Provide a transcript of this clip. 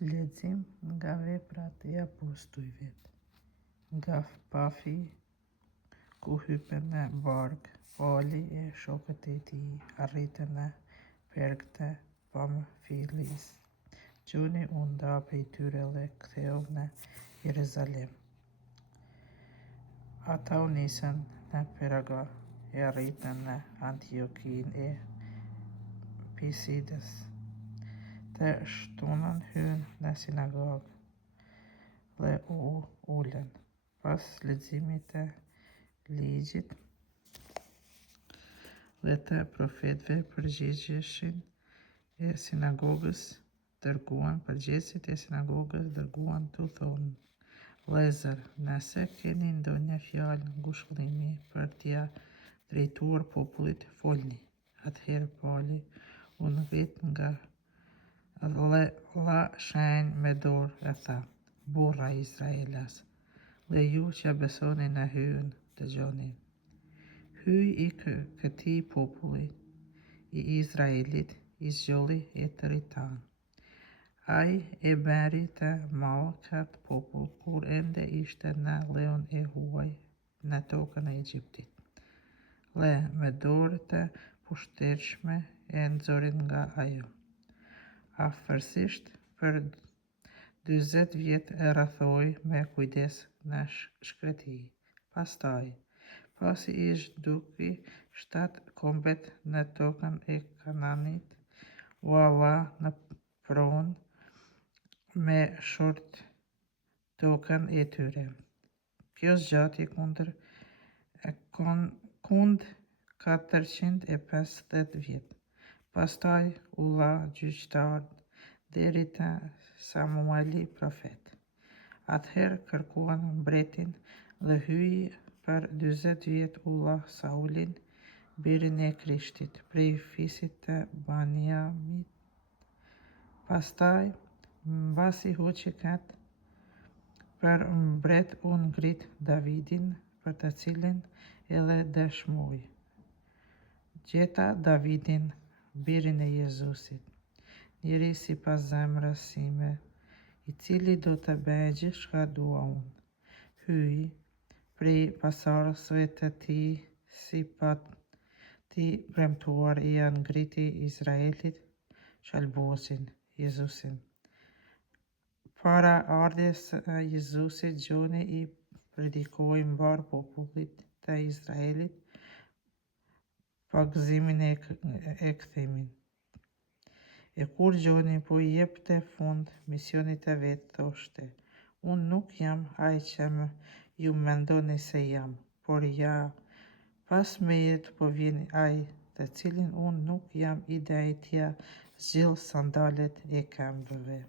Lexim nga Veprat e Apostujve. Nga pafi ku hypen në bark, Pali e shokët e tij arritën në Perg të Pamfilis. Gjoni u nda prej tyre dhe ktheu në Jeruzalem. Ata u nisën në Perga e arritën në Antiokinë e Pisidës. Të shtunën hyn në sinagogë dhe u ulën. Pas leximit të ligjit dhe të profetëve, përgjegjësit e sinagogës dërguan t'u thonë: Vëllezër, nëse keni ndonjë fjalë ngushëllimi për t'ia drejtuar popullit, folni. Atëherë Pali u ngrit nga dhe la shenjë me dorë e tha: Burra Izraelas, dhe ju që besoni në hyjën, dëgjoni. Hyji i këtij populli i Izraelit i zgjolli etërin tanë. Ai e bëri të mall këtë popull kur ende ishte në leun e huaj në tokën e Egjiptit, dhe me dorë të pushtetshme e nxori nga ajo. Afërsisht për 40 vjet e rrethoi me kujdes në shkretij. Pastaj, pasi i zhdukui 7 kombet në tokën e Kananit, u alla në pronë me short tokën e tyre. Kjo zgjati kundër 450 vjet. Pastaj u la gjyqtar deri te Samueli profet. Atëherë kërkuan mbretin dhe hyi për 40 vjet u la Saulin, birin e Krishtit, prej fisit të Baniamit. Pastaj, mbasi hoqi këtë, për mbret u ngrit Davidin, për të cilin edhe dëshmoi: Gjeta Davidin, birin e Jezusit, njeri sipas zemrës sime, i cili do të bëjë gjithçka dua unë. Hyi prej pasardhësve të tij, sipas t'i premtuar, ia ngriti Izraelit qalbosin, Jezusin. Para ardhes së Jezusit, Gjoni i predikoi mbar popullit të Izraelit pagëzimin e kthimin. E kur Gjoni po i jepte fund misionit të vet, thoshte: Unë nuk jam ai që ju mendoni se jam, por ja, pas meje po vjen ai, të cilin unë nuk jam i drejtë t'ia zgjidh sandalet e këmbëve.